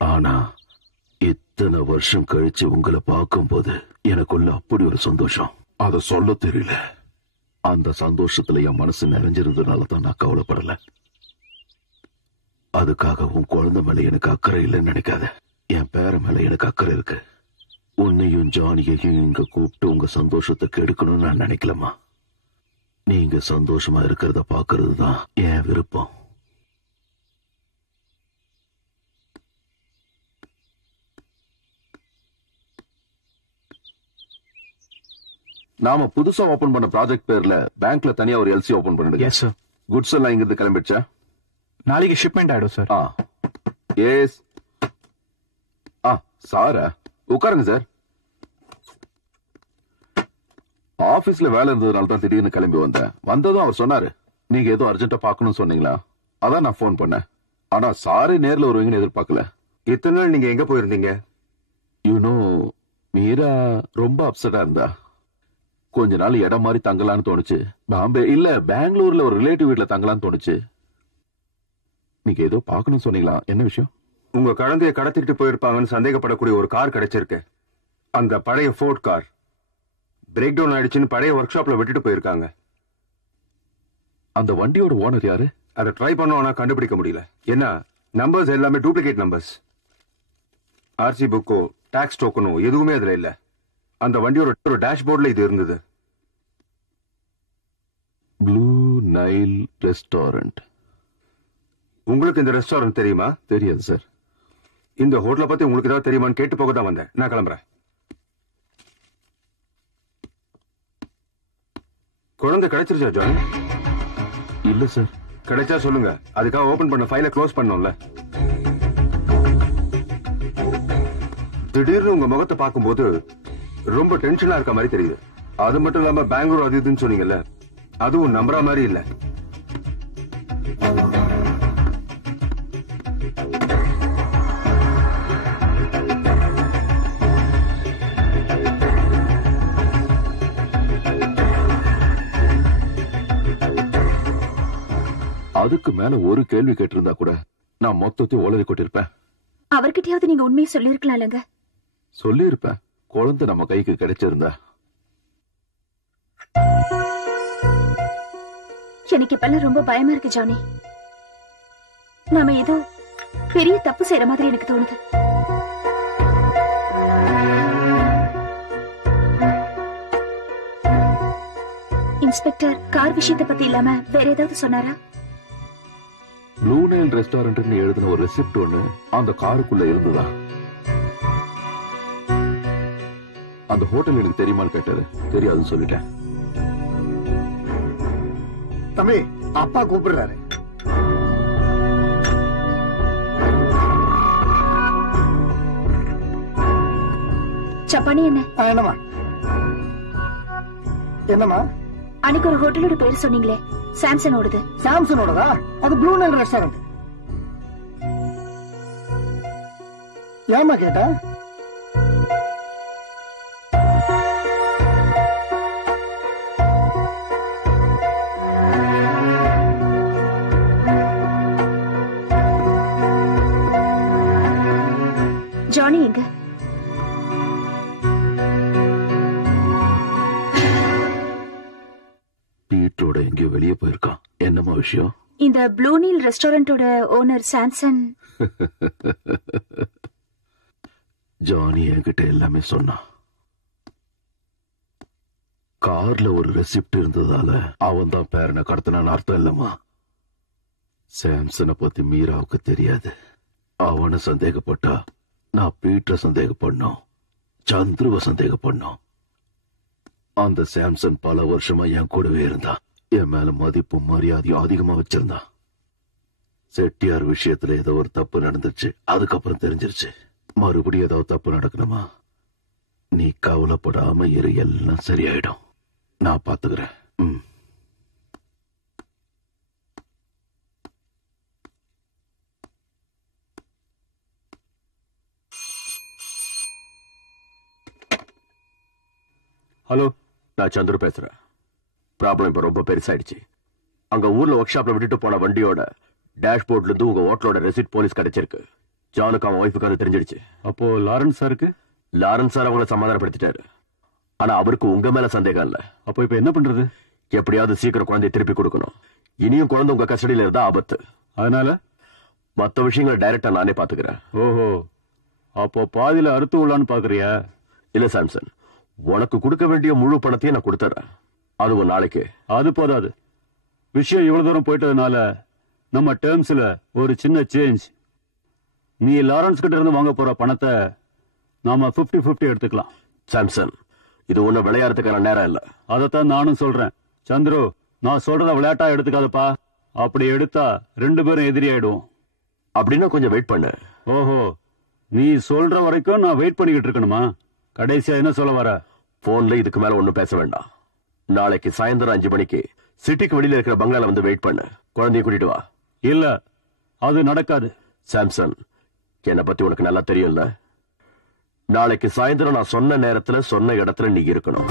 ஆனா இத்தனை வருஷம் கழிச்சு உங்களை பார்க்கும்போது எனக்குள்ள அப்படி ஒரு சந்தோஷம், அத சொல்ல தெரியல. அந்த சந்தோஷத்துல என் மனசு நிறைஞ்சிருந்ததுனால தான் நான் கவலைப்படல. அதுக்காக உன் குழந்தை மேல எனக்கு அக்கறை இல்லைன்னு நினைக்காத. என் பேர மேல எனக்கு அக்கறை இருக்கு. உன்னையும் ஜானியையும் இங்க கூப்பிட்டு உங்க சந்தோஷத்தை கெடுக்கணும்னு நான் நினைக்கலமா. நீங்க சந்தோஷமா இருக்கிறத பாக்குறது தான் என் விருப்பம். நாம புதுசா ஓபன் பண்ண ப்ராஜெக்ட் பேர்ல பேங்க்ல தனியா ஒரு எல்சி ஓபன் பண்ணிடுங்க. Yes sir. குட்ஸ் எல்லாம் இங்கிருந்து கிளம்பிடுச்சா? நாளைக்கு ஷிப்மெண்ட் ஆயிடும் சார். எஸ். சாரா உட்காருங்க சார். ஆபீஸ்ல வேலை இருந்ததுனால தான் திடீர்னு கிளம்பி வந்தேன். வந்ததும் அவர் சொன்னாரு, நீங்க ஏதோ அர்ஜென்ட்டா பாக்கணும்னு சொன்னீங்களா, அதான் நான் போன் பண்ணேன். ஆனா சாரே நேர்ல வருவீங்கன்னு எதிர்பார்க்கல. இத்தனை நாள் நீங்க எங்க போயிருந்தீங்க? யூனோ மீரா ரொம்ப அப்செட்டா இருந்தா. கொஞ்ச நாள் இடம் மாதிரி தங்கலான்னு தோணுச்சு. பாம்பே இல்ல பெங்களூர்ல ஒரு ரிலேட்டிவ் வீட்டுல தங்கலான்னு தோணுச்சு. நீங்க ஏதோ பாக்கணும்னு சொன்னீங்களா, என்ன விஷயம்? உங்க குழந்தைய கடத்திட்டு போயிருப்பாங்கன்னு சந்தேகப்படக்கூடிய ஒரு கார் கிடைச்சிருக்கு. அந்த பழைய ஃபோர்ட் கார் பிரேக் டவுன் ஆயிடுச்சுன்னு பழைய ஒர்க் ஷாப்ல விட்டுட்டு போயிருக்காங்க. அந்த வண்டியோட ஓனர் யாரு? அதை ட்ரை பண்ணோம், ஆனா கண்டுபிடிக்க முடியல. ஏன்னா நம்பர்ஸ் எல்லாமே டூப்ளிகேட் நம்பர்ஸ். ஆர்சி புக்கோ டாக்ஸ் டோக்கனோ எதுவுமே அதுல இல்ல. அந்த வண்டியோட ஒரு டேஷ்போர்ட்ல இது இருந்தது. Blue Nile restaurant. உங்களுக்கு இந்த ரெஸ்டாரண்ட் தெரியுமா? தெரியாது சார். இந்த ஹோட்டலை பத்தி உங்களுக்கு ஏதாவது தெரியுமான்னு கேட்டு போக தான் வந்தேன். நான் கிளம்புறேன். குழந்தை கிடைச்சிருச்சா ஜான்? இல்ல சார். கிடைச்சா சொல்லுங்க. அதுக்காக ஓபன் பண்ண ஃபைலை க்ளோஸ் பண்ணோம்ல. திடீர்னு உங்க முகத்தை பார்க்கும்போது ரொம்ப டென்ஷனா இருக்க மாதிரி தெரியுது. அது மட்டும் இல்லாம பெங்களூர் அது இதுன்னு சொன்னீங்கல்ல, அதுவும் நம்புற மாதிரி இல்ல. அதுக்கு மேல ஒரு கேள்வி கேட்டிருந்தா கூட நான் மொத்தத்தையும் உளறி கொட்டிருப்பேன். அவர்கிட்டயாவது நீங்க உண்மையை சொல்லிருக்கலாம்லங்க. சொல்லிருப்பேன். குழந்தை நம்ம கைக்கு கிடைச்சிருந்தா. எனக்கு இப்பெல்லாம் ரொம்ப பயமா இருக்கு ஜானி. நாம ஏதோ பெரிய தப்பு செய்யற மாதிரி எனக்கு தோணுது. இன்ஸ்பெக்டர் கார் விஷயத்தை பத்தி இல்லாம வேற ஏதாவது சொன்னாரா? ப்ளூ நைல் ரெஸ்டாரண்ட் எழுதின ஒரு ரெசிப்ட் ஒண்ணு அந்த காருக்குள்ள இருந்ததா? அந்த ஹோட்டல் எனக்கு தெரியுமான்னு கேட்டாரு. தெரியாதுன்னு சொல்லிட்டேன். தம்பி, அப்பா கூப்பிடுறாரு. சப்பானி என்ன? என்னமா என்னமா? அன்னைக்கு ஒரு ஹோட்டலோட பேர் சொன்னீங்களே, சாம்சனோடது. சாம்சனோடதா? அது ப்ளூ நைல் ரெஸ்டாரண்ட். ஏமா கேட்டா? ஜானி எங்க? பீட்டரோட எங்கேயோ வெளியே போயிருக்கான். என்னமா விஷயம்? இந்த ப்ளூ நைல் ரெஸ்டாரண்டோட ஓனர் சாம்சன். ஜானி என்கிட்ட எல்லாமே சொன்னான். கார்ல ஒரு ரெசிப்ட் இருந்ததால அவன் தான் பேரனை கடத்தினான்னு அர்த்தம் இல்லம்மா. சாம்சனை பத்தி மீராவுக்கு தெரியாது. அவனை சந்தேகப்பட்டா நான் பீட்டரை சந்தேகப்படணும், சந்துருவ சந்தேகப்படணும். அந்த சாம்சன் பல வருஷமா என் கூடவே இருந்தான். என் மேல மதிப்பும் மரியாதையும் அதிகமா வச்சிருந்தான். செட்டியார் விஷயத்துல ஏதோ ஒரு தப்பு நடந்துச்சு. அதுக்கப்புறம் தெரிஞ்சிருச்சு. மறுபடியும் ஏதாவது தப்பு நடக்கணுமா? நீ கவலைப்படாம இரு, எல்லாம் சரியாயிடும். நான் பாத்துக்கிறேன். ஹலோ, நான் சந்துரு பேசுறேன். ப்ராப்ளம் இப்ப ரொம்ப பெருசாயிடுச்சு. அங்க ஊர்ல ஒர்க் ஷாப்ல விட்டுட்டு போன வண்டியோட டேஷ்போர்ட்ல இருந்து உங்க ஹோட்டலோட ரெசிப்ட் போலீஸ் கிடைச்சிருக்கு. ஜானுக்கு அவன் ஒய்ஃபுக்கு அது தெரிஞ்சிடுச்சு. அப்போ லாரன்ஸ் சாருக்கு? லாரன்ஸ் சார் அவங்கள சமாதானப்படுத்திட்டாரு. ஆனா அவருக்கு உங்க மேல சந்தேகம் இல்ல. அப்போ இப்ப என்ன பண்றது? எப்படியாவது சீக்கிரம் குழந்தைய திருப்பி கொடுக்கணும். இனியும் குழந்தை உங்க கஸ்டடியில இருந்தா ஆபத்து. அதனால மத்த விஷயங்களை டைரக்டா நானே பாத்துக்கிறேன். ஓஹோ, அப்போ பாதியில அறுத்து விடலான்னு பாக்குறியா? இல்ல சாம்சன், உனக்கு கொடுக்க வேண்டிய முழு பணத்தையும் நான் கொடுத்துறேன். அதுவும் நாளைக்கு. அது போதாது. விஷயம் இவ்வளவு தூரம் போயிட்டதுனால நம்ம டேர்ம்ஸ்ல ஒரு சின்ன சேஞ்ச். நீ லாரன்ஸ் கிட்ட இருந்து வாங்க போற பணத்தை நாம 50-50 எடுத்துக்கலாம். சாம்சன், இது ஒண்ணு விளையாடுறதுக்கான நேரம் இல்ல. அதைத்தான் நானும் சொல்றேன். சந்துரு, நான் சொல்றத விளையாட்டா எடுத்துக்காதப்பா. அப்படி எடுத்தா 2 பேரும் எதிரி ஆயிடுவோம். அப்படின்னா கொஞ்சம் வெயிட் பண்ணு. ஓஹோ, நீ சொல்ற வரைக்கும் நான் வெயிட் பண்ணிக்கிட்டு இருக்கணுமா? கடைசியா என்ன சொல்ல வர? போன்ல இதுக்கு மேல ஒண்ணும் பேச வேண்டாம். நாளைக்கு சாயந்தரம் 5 மணிக்கு சிட்டிக்கு வெளியில இருக்கிற பங்களால வந்து வெயிட் பண்ணு. குழந்தைய கூட்டிட்டு வா. இல்ல, அது நடக்காது. சாம்சன், என்னை பத்தி உனக்கு நல்லா தெரியும்ல. நாளைக்கு சாயந்தரம் நான் சொன்ன நேரத்துல சொன்ன இடத்துல நீ இருக்கணும்.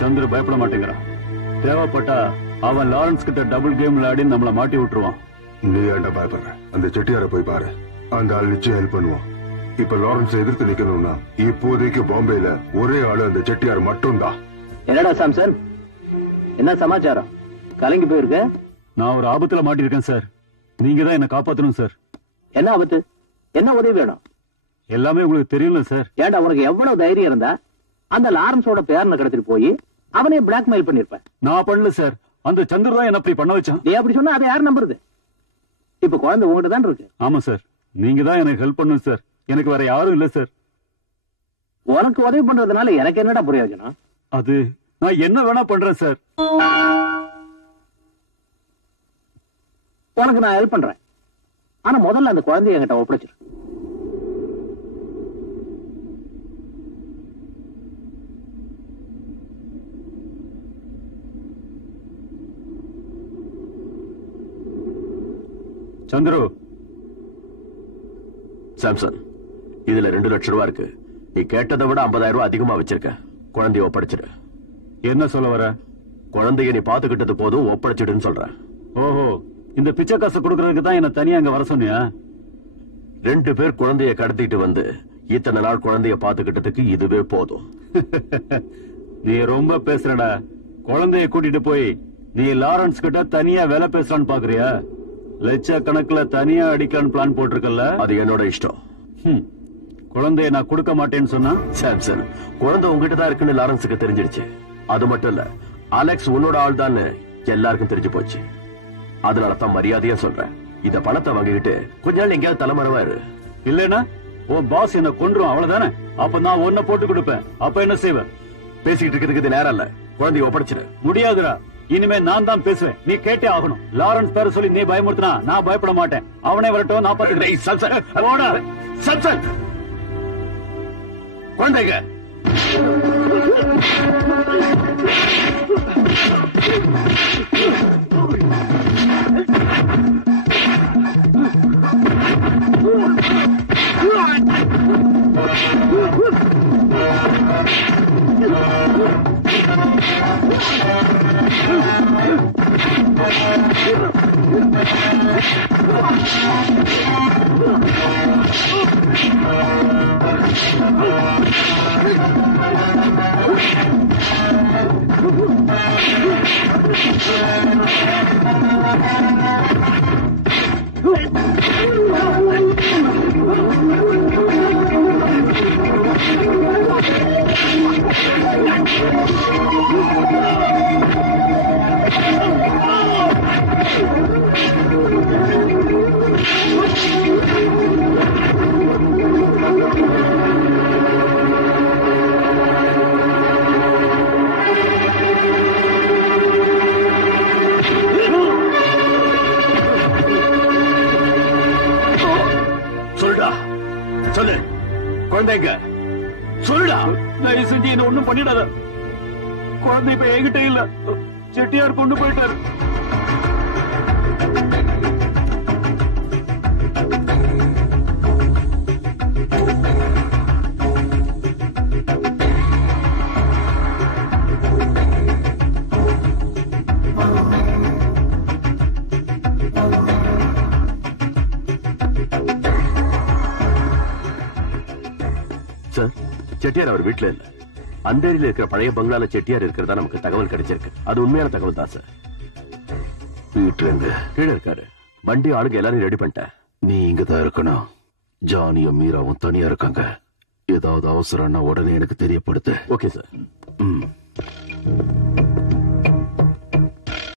சந்திர பயப்பட மாட்டேங்கிறான். தேவைப்பட்டா அவன் லாரன்ஸ் கிட்ட டபுள் கேம் விளையாடி நம்மள மாட்டி விட்டுருவான். நீ ஏன்டா பயப்படுற? அந்த செட்டியார போய் பாரு. அந்த ஆள் நிச்சயம் ஹெல்ப் பண்ணுவான். இப்ப லாரன்ஸ் எதிர்த்து நிக்கணும்னா இப்போதைக்கு பாம்பேல ஒரே ஆளு அந்த செட்டியார் மட்டும் தான். என்னடா சாம்சன், என்ன சமாச்சாரம்? கலங்கி போயிருக்க? நான் ஒரு ஆபத்துல மாட்டிருக்கேன் சார். நீங்க தான் என்ன காப்பாத்தணும் சார். என்ன ஆபத்து? என்ன உதவி வேணும்? எல்லாமே உங்களுக்கு தெரியல சார். ஏன்டா, உனக்கு எவ்வளவு தைரியம் இருந்தா அந்த லாரன்ஸோட பேரனை கடத்திட்டு போய் அவனே பிளாக்மெயில் பண்ணிருப்ப? நான் பண்ணல சார். அந்த சந்திர தான் என்ன அப்படி பண்ண வச்சான். நீ அப்படி சொன்னா அதை யார் நம்புறது? இப்ப குழந்தை உங்ககிட்ட தான் இருக்கு. ஆமா சார், நீங்க தான் எனக்கு ஹெல்ப் பண்ணணும் சார். எனக்கு வேற யாரும் இல்ல சார். உனக்கு உதவி பண்றதுனால எனக்கு என்னடா பிரயோஜனம்? அது நான் என்ன வேணா பண்றேன் சார். உனக்கு நான் ஹெல்ப் பண்றேன். ஆனா முதல்ல அந்த குழந்தைய என்கிட்ட ஒப்படைச்சிரு. சந்துரு. சாம்சன், இதுல 2 லட்சம் ரூபாய் இருக்கு. நீ கேட்டதை விட 50,000 ரூபாய் அதிகமா வச்சிருக்க. குழந்தைய ஒப்படைச்சிடு. என்ன சொல்ல வர? குழந்தைய நீ பாத்துக்கிட்டது போதும், ஒப்படைச்சிடுன்னு சொல்றேன். ஓஹோ, இந்த பிச்சை காசை கொடுக்கறதுக்கு தான் என்ன தனியா அங்க வர சொன்னியா? 2 பேர் குழந்தைய கடத்திட்டு வந்து இத்தனை நாள் குழந்தைய பாத்துக்கிட்டதுக்கு இதுவே போதும். நீ ரொம்ப பேசுறடா. குழந்தைய கூட்டிட்டு போய் நீ லாரன்ஸ் கிட்ட தனியா வேலை பேசலான்னு பாக்குறியா? லட்சக்கணக்குல தனியா அடிக்கலான்னு பிளான் போட்டிருக்கல. அது என்னோட இஷ்டம். குழந்தைய நான் கொடுக்க மாட்டேன்னு சொன்னா? சாம்சன், குழந்தை உங்ககிட்ட தான் இருக்குன்னு லாரன்ஸுக்கு தெரிஞ்சிருச்சு. அது மட்டும் இல்ல, அலெக்ஸ் உன்னோட ஆள் தான் எல்லாருக்கும் தெரிஞ்சு போச்சு. அதனாலதான் மரியாதையா சொல்றேன். இந்த பணத்தை வாங்கிக்கிட்டு கொஞ்ச நாள் எங்கேயாவது தலைமறைவாரு. இல்லன்னா உன் பாஸ் என்ன கொன்றும், அவ்வளவுதானே? அப்ப நான் ஒன்ன போட்டு கொடுப்பேன். அப்ப என்ன செய்வேன்? பேசிக்கிட்டு இருக்கிறதுக்கு இது நேரம் இல்ல. குழந்தைய ஒப்படைச்சிடு. முடியாதுடா. இனிமே நான் தான் பேசுவேன். நீ கேட்டே ஆகணும். லாரன்ஸ் பேர சொல்லி நீ பயமுறுத்தினா நான் பயப்பட மாட்டேன். அவனே வரட்டும், நான் பாத்துக்கிறேன். குழந்தைங்க சொல்லுடா. தயவு செஞ்சு என்ன ஒண்ணும் பண்ணிடாத. குழந்தை இப்ப என்கிட்ட இல்ல. செட்டியார் கொண்டு போயிட்டாரு. சார், செட்டியார் அவர் வீட்டுல இல்ல. அந்தேரியில இருக்கிற பழைய பங்களால செட்டியார் இருக்கிறதா நமக்கு தகவல் கிடைச்சிருக்கு. அது உண்மையான தகவல் தான் சார். வீட்டுல எங்க? கீழே இருக்காரு. வண்டி ஆளுங்க எல்லாரும் ரெடி பண்ணிட்டேன். நீ இங்கதான் இருக்கணும். ஜானியும் மீராவும் தனியா இருக்காங்க. ஏதாவது அவசரம்னா உடனே எனக்கு தெரியப்படுத்து. Okay sir.